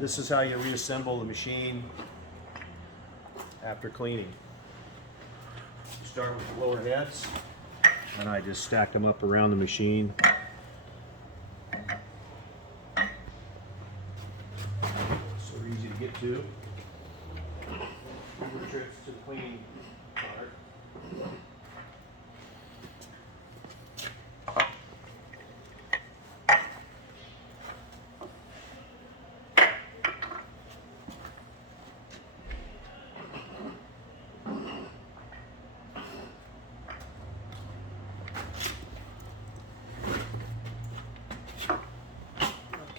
This is how you reassemble the machine after cleaning. You start with the lower heads, and I just stack them up around the machine. So they're easy to get to. Fewer trips to the cleaning part.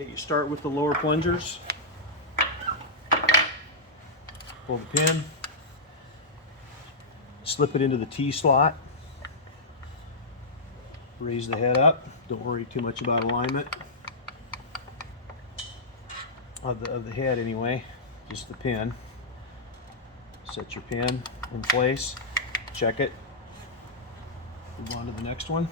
Okay, you start with the lower plungers. Pull the pin, slip it into the T slot, raise the head up. Don't worry too much about alignment of the head anyway, just the pin. Set your pin in place, check it, move on to the next one.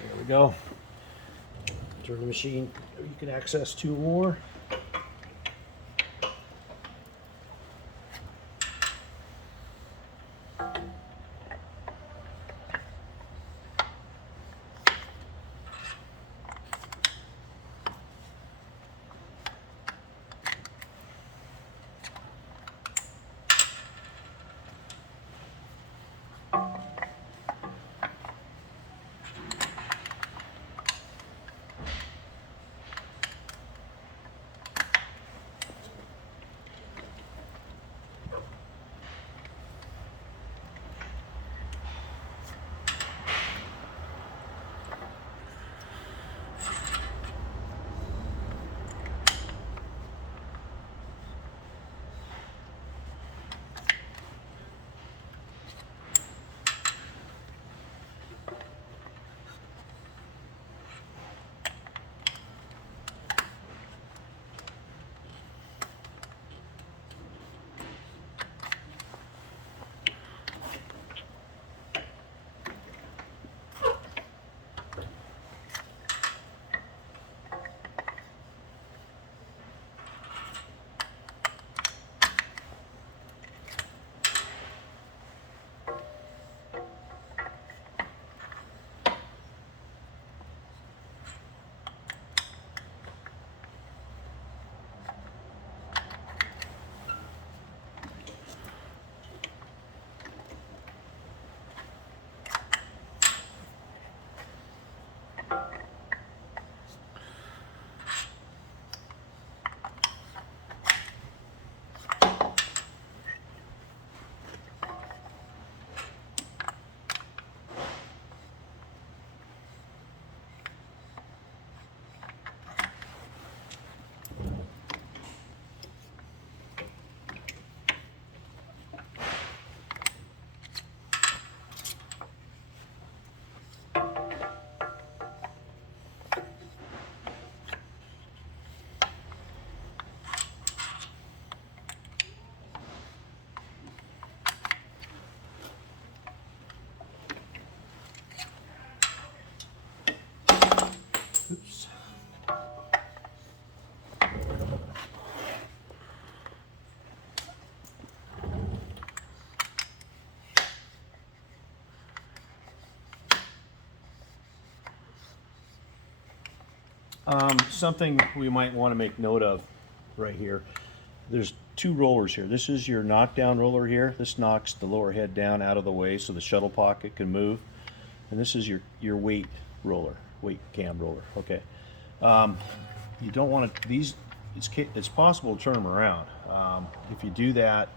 There we go. Turn the machine. You can access two more. Oops. Something we might want to make note of right here. There's two rollers here. This is your knockdown roller here. This knocks the lower head down out of the way so the shuttle pocket can move. And this is your weight roller, weight cam roller. Okay. You don't want to, it's possible to turn them around. If you do that,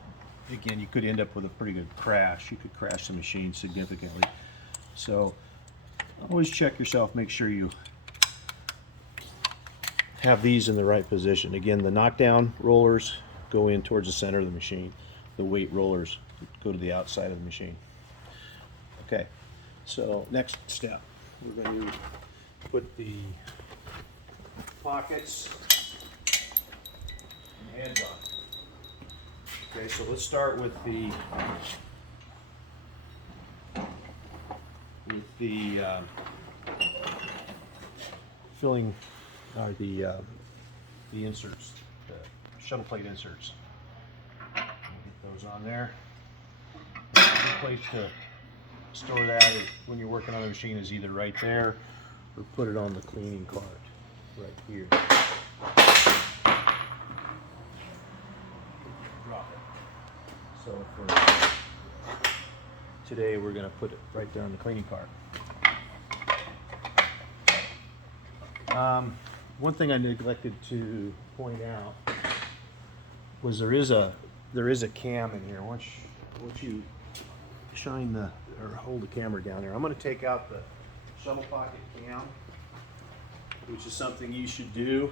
again, you could end up with a pretty good crash. You could crash the machine significantly. So always check yourself, make sure you have these in the right position. Again, the knockdown rollers go in towards the center of the machine. the weight rollers go to the outside of the machine. Okay, so next step, we're going to put the pockets and heads on. Okay, so let's start with the filling the inserts, the shuttle plate inserts. Get those on there. The place to store that is, when you're working on the machine, is either right there or put it on the cleaning cart right here. Drop it. So for today, we're going to put it right there on the cleaning cart. One thing I neglected to point out was there is a cam in here. Once you shine or hold the camera down there, I'm going to take out the shuttle pocket cam, which is something you should do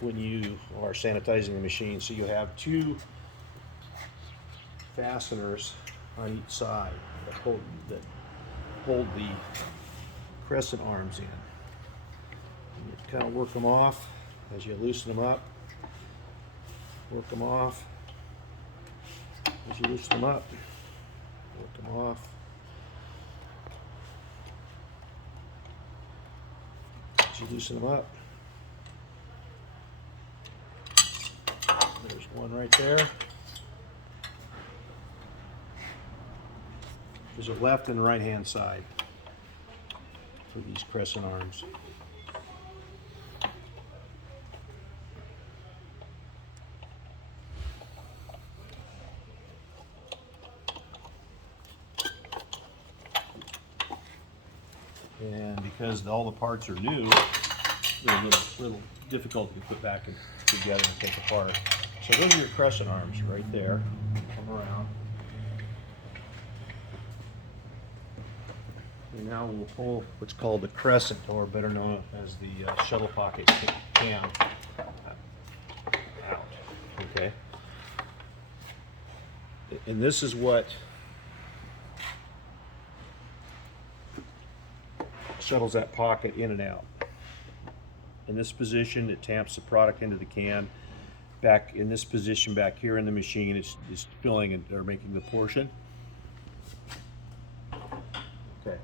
when you are sanitizing the machine. So you have two fasteners on each side that hold the crescent arms in. And you kind of work them off as you loosen them up. Work them off as you loosen them up. Work them off. As you loosen them up. There's one right there. There's a left and right hand side for these crescent arms. And because all the parts are new, they're a little difficult to put back together and take apart. So those are your crescent arms right there. Come around. And now we'll pull what's called the crescent, or better known as the shuttle pocket cam, out. Okay. And this is what shuttles that pocket in and out. In this position, it tamps the product into the can. Back in this position back here in the machine, it's filling or making the portion. Okay.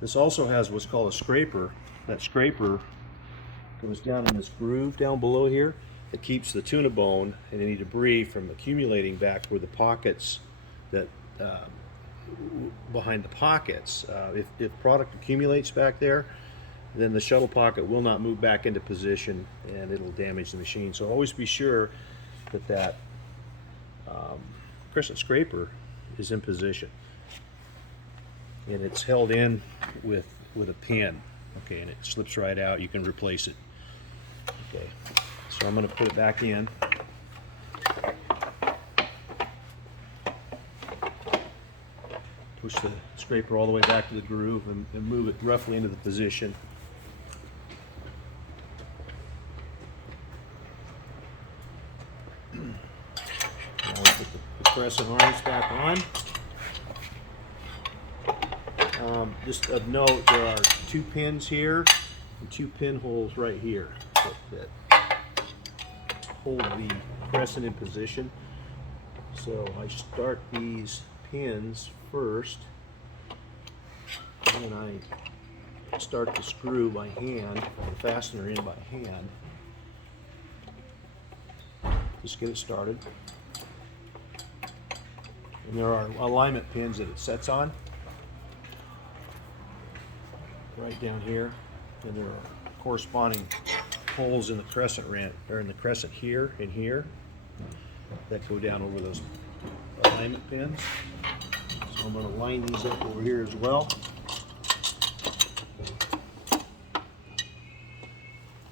This also has what's called a scraper. That scraper goes down in this groove down below here. It keeps the tuna bone and any debris from accumulating back where the pockets that behind the pockets. If product accumulates back there, then the shuttle pocket will not move back into position and it'll damage the machine. So always be sure that crescent scraper is in position and it's held in with a pin. Okay, and it slips right out. You can replace it. Okay, so I'm going to put it back in. Push the scraper all the way back to the groove and move it roughly into the position. Now we put the crescent arms back on. Just of note, there are 2 pins here and 2 pinholes right here that hold the crescent in position. So I start these pins first, and then I start the screw by hand, the fastener in by hand. Just get it started. And there are alignment pins that it sets on, right down here, and there are corresponding holes in the crescent or in the crescent here and here that go down over those alignment pins. So I'm going to line these up over here as well.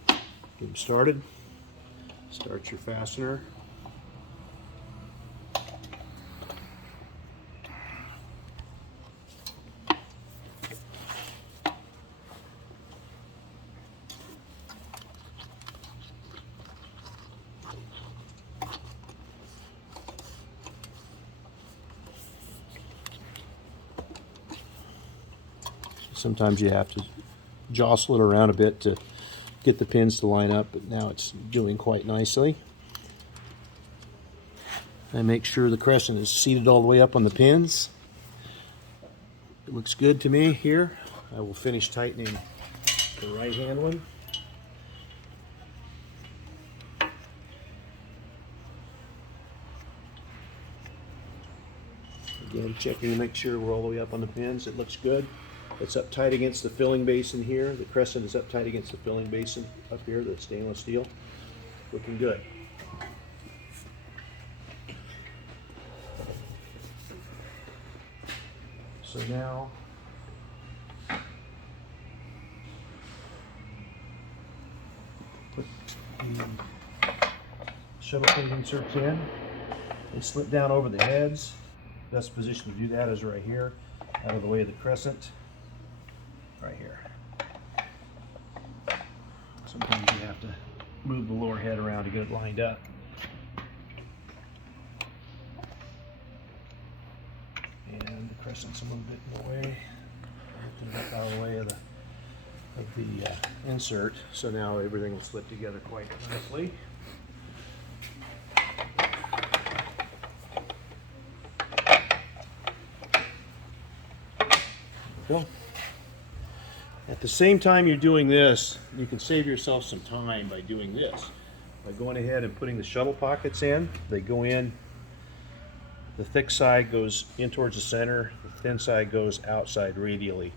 Get them started. Start your fastener. Sometimes you have to jostle it around a bit to get the pins to line up, but now it's doing quite nicely. And make sure the crescent is seated all the way up on the pins. It looks good to me here. I will finish tightening the right hand one. Again, checking to make sure we're all the way up on the pins. It looks good. It's up tight against the filling basin here. The crescent is up tight against the filling basin up here, the stainless steel. Looking good. So now, put the shuttle plate inserts in and slip down over the heads. Best position to do that is right here, out of the way of the crescent, right here. Sometimes you have to move the lower head around to get it lined up. And the crescent's a little bit in the way. Get it out of the way of the insert, so now everything will slip together quite nicely. Cool. At the same time you're doing this, you can save yourself some time by doing this. By going ahead and putting the shuttle pockets in, they go in, the thick side goes in towards the center, the thin side goes outside radially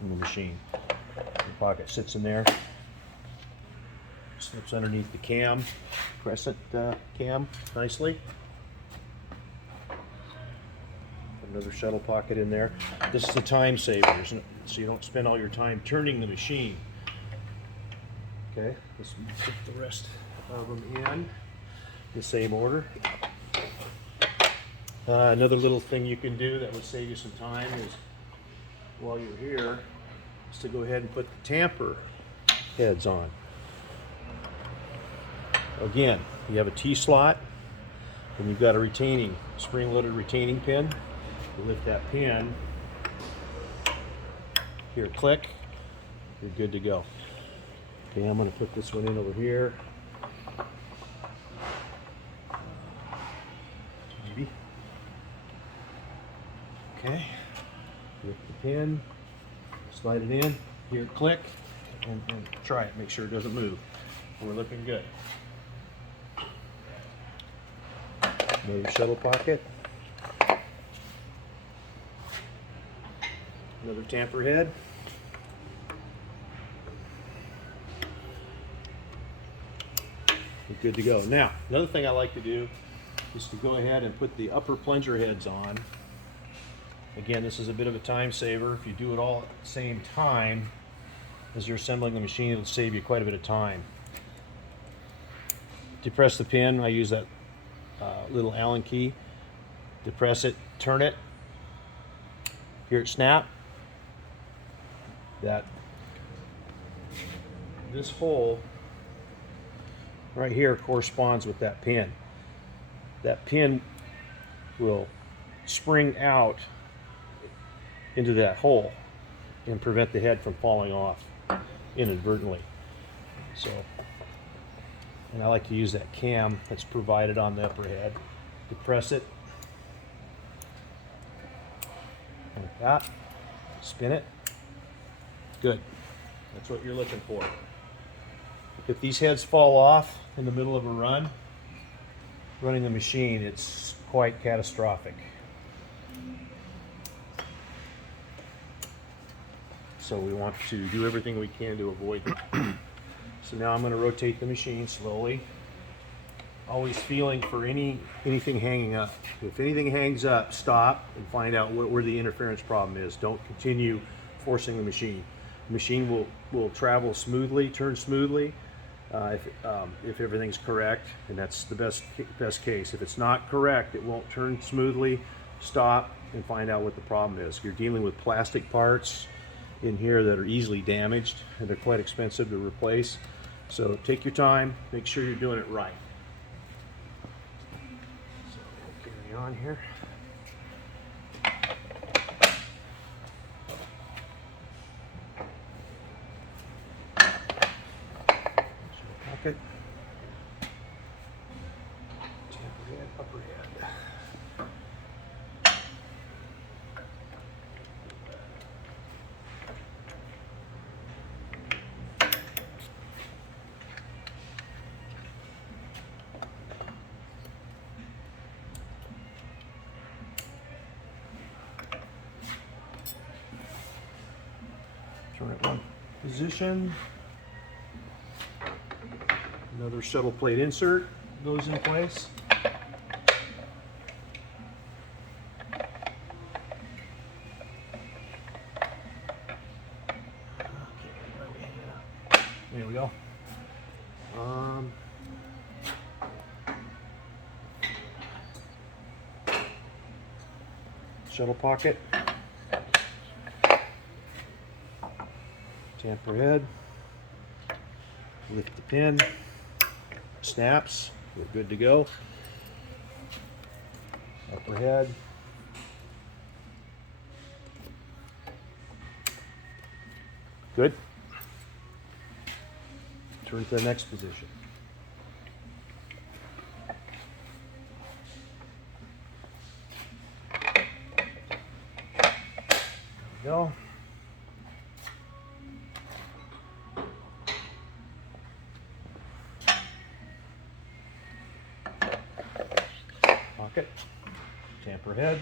from the machine. The pocket sits in there, slips underneath the cam, crescent cam nicely. Another shuttle pocket in there. This is the time saver, so you don't spend all your time turning the machine. Okay, let's put the rest of them in the same order. Another little thing you can do that would save you some time is, while you're here, is to go ahead and put the tamper heads on. Again, you have a T-slot, and you've got a retaining, spring-loaded retaining pin. You lift that pin, here, click, you're good to go. Okay, I'm going to put this one in over here. Maybe. Okay, lift the pin, slide it in, here, click, and try it, make sure it doesn't move. We're looking good. Another shuttle pocket. Another tamper head. We're good to go. Now, another thing I like to do is to go ahead and put the upper plunger heads on. Again, this is a bit of a time saver. If you do it all at the same time as you're assembling the machine, it'll save you quite a bit of time. Depress the pin. I use that little Allen key. Depress it, turn it. Hear it snap. This hole right here corresponds with that pin. That pin will spring out into that hole and prevent the head from falling off inadvertently. So, and I like to use that cam that's provided on the upper head. Depress it like that, spin it. Good. That's what you're looking for. If these heads fall off in the middle of a run, running the machine, it's quite catastrophic. So we want to do everything we can to avoid that. So now I'm going to rotate the machine slowly, always feeling for anything hanging up. If anything hangs up, stop and find out where the interference problem is. Don't continue forcing the machine. The machine will travel smoothly, turn smoothly, if everything's correct, and that's the best case. If it's not correct, it won't turn smoothly. Stop and find out what the problem is. You're dealing with plastic parts in here that are easily damaged, and they're quite expensive to replace. So take your time, make sure you're doing it right. So we'll carry on here. pocket. Tamper head, upper head. Turn it one position. Another shuttle plate insert goes in place. There we go. Shuttle pocket. Tamper head. Lift the pin. Snaps. We're good to go. Upper head. Good. Turn to the next position. There we go. Pocket. Tamper head.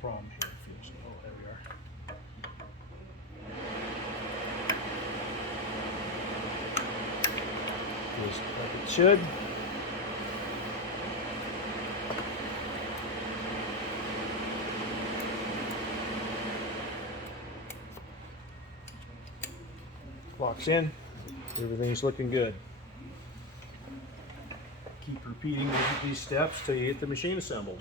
Problem here. It feels, oh, there we are. Feels like it should. Locks in. Everything's looking good. Keep repeating these steps till you get the machine assembled.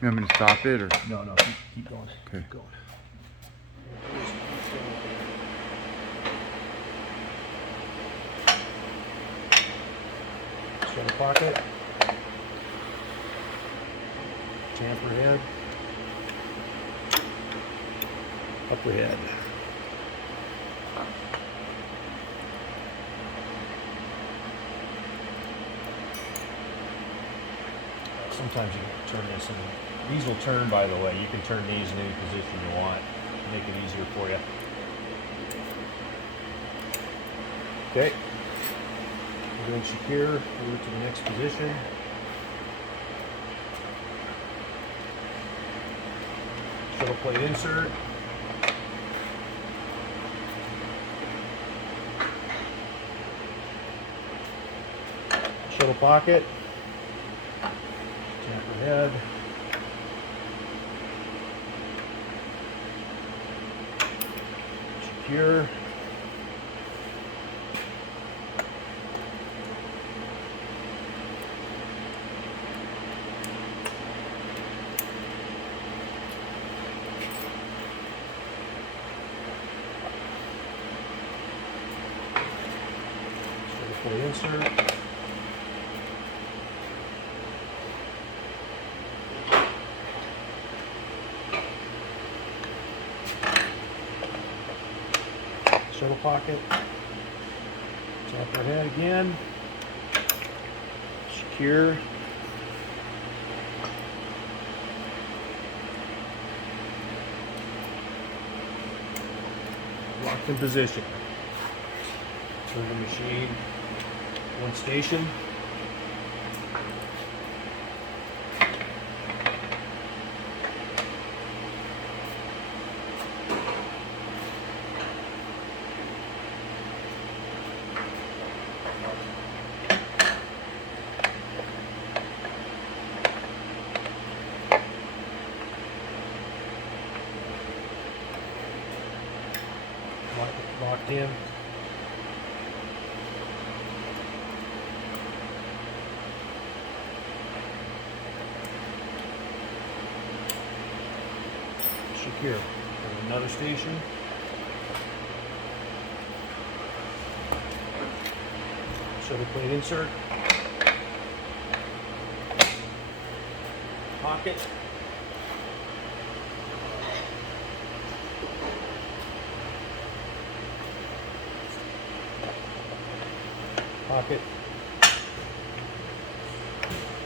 You want me to stop it or? No, keep going. Okay. Keep going. Shuttle pocket. Tamper head. Upper head. Sometimes you can turn this, and these will turn, by the way. You can turn these in any position you want. Make it easier for you. Okay. We're going to secure, move to the next position. Shuttle plate insert. Shuttle pocket. Tamper head. Secure. Shuttle plate insert. Shuttle pocket, tamper head again, secure, locked in position. Turn the machine one station. Locked in. Secure. And another station. Shuttle plate insert. pocket. Pocket.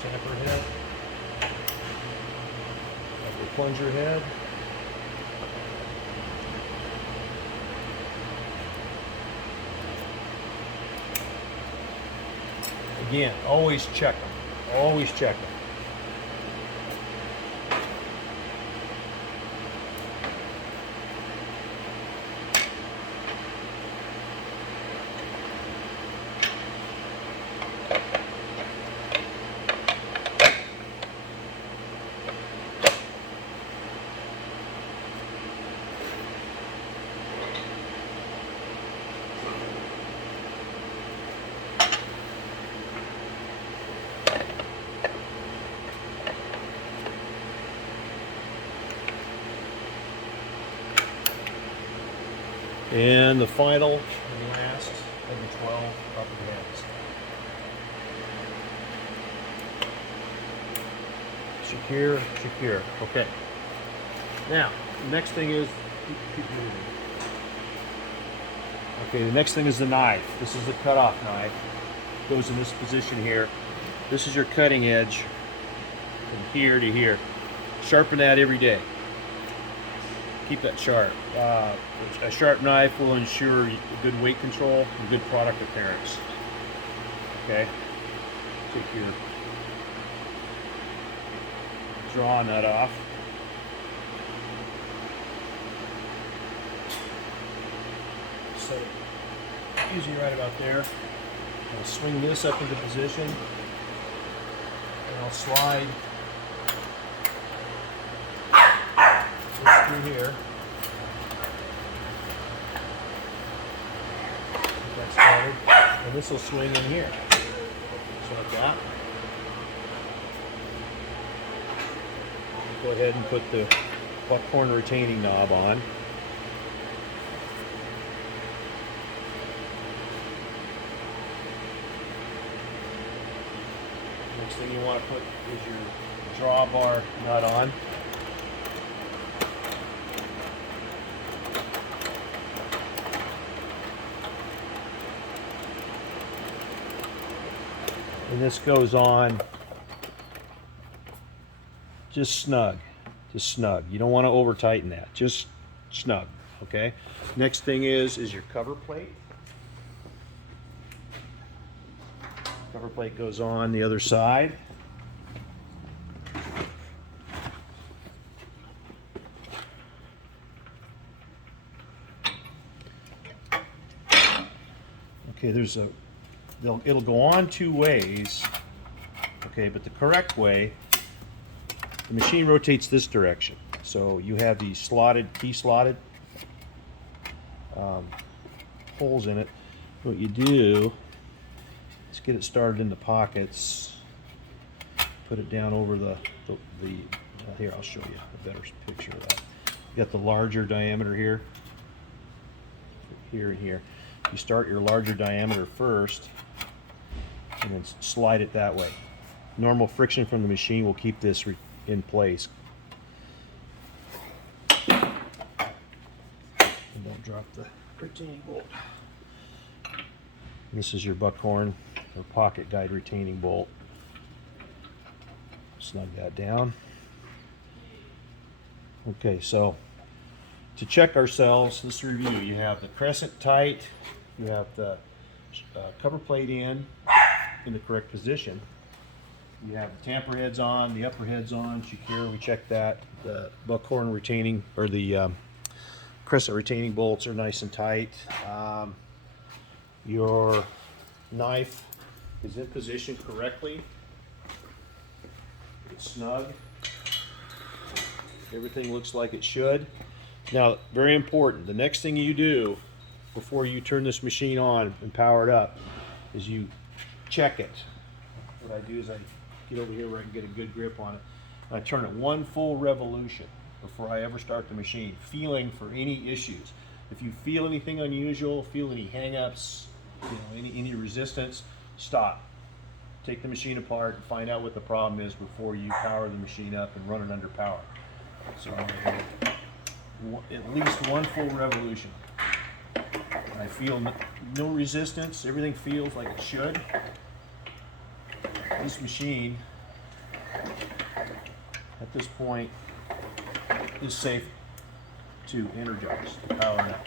Tamper head. Got your plunger head. Again, always check them. Always check them. And the final and last of the 12 upper heads. Secure, secure. Okay. Now, the next thing is, okay, the next thing is the knife. This is the cutoff knife. Goes in this position here. This is your cutting edge from here to here. Sharpen that every day. Keep that sharp. A sharp knife will ensure good weight control and good product appearance. Okay? Take your draw nut off. Set it usually right about there. I'll swing this up into position and I'll slide this through here. Get that started. And this will swing in here. So like that. Go ahead and put the buckhorn retaining knob on. Next thing you want to put is your drawbar nut on. And this goes on just snug, just snug. You don't want to over tighten that, just snug, okay? Next thing is your cover plate. Cover plate goes on the other side. Okay, it'll go on two ways, okay, but the correct way, the machine rotates this direction. So you have these slotted, T-slotted holes in it. What you do is get it started in the pockets, put it down over the here, I'll show you a better picture of that. You got the larger diameter here, here and here. You start your larger diameter first and then slide it that way. Normal friction from the machine will keep this in place. And don't drop the retaining bolt. And this is your buckhorn or pocket guide retaining bolt. Snug that down. Okay, so to check ourselves, let's review. You have the crescent tight, you have the cover plate in the correct position. You have the tamper heads on, the upper heads on, secure, we checked that. The buckhorn retaining, or the crescent retaining bolts are nice and tight. Your knife is in position correctly. It's snug. Everything looks like it should. Now, very important, the next thing you do before you turn this machine on and power it up is you check it. What I do is I get over here where I can get a good grip on it. And I turn it one full revolution before I ever start the machine, feeling for any issues. If you feel anything unusual, feel any hang-ups, any resistance, stop. take the machine apart and find out what the problem is before you power the machine up and run it under power. So I'm going to hit at least one full revolution. I feel no resistance. Everything feels like it should. This machine, at this point, is safe to energize, to power up.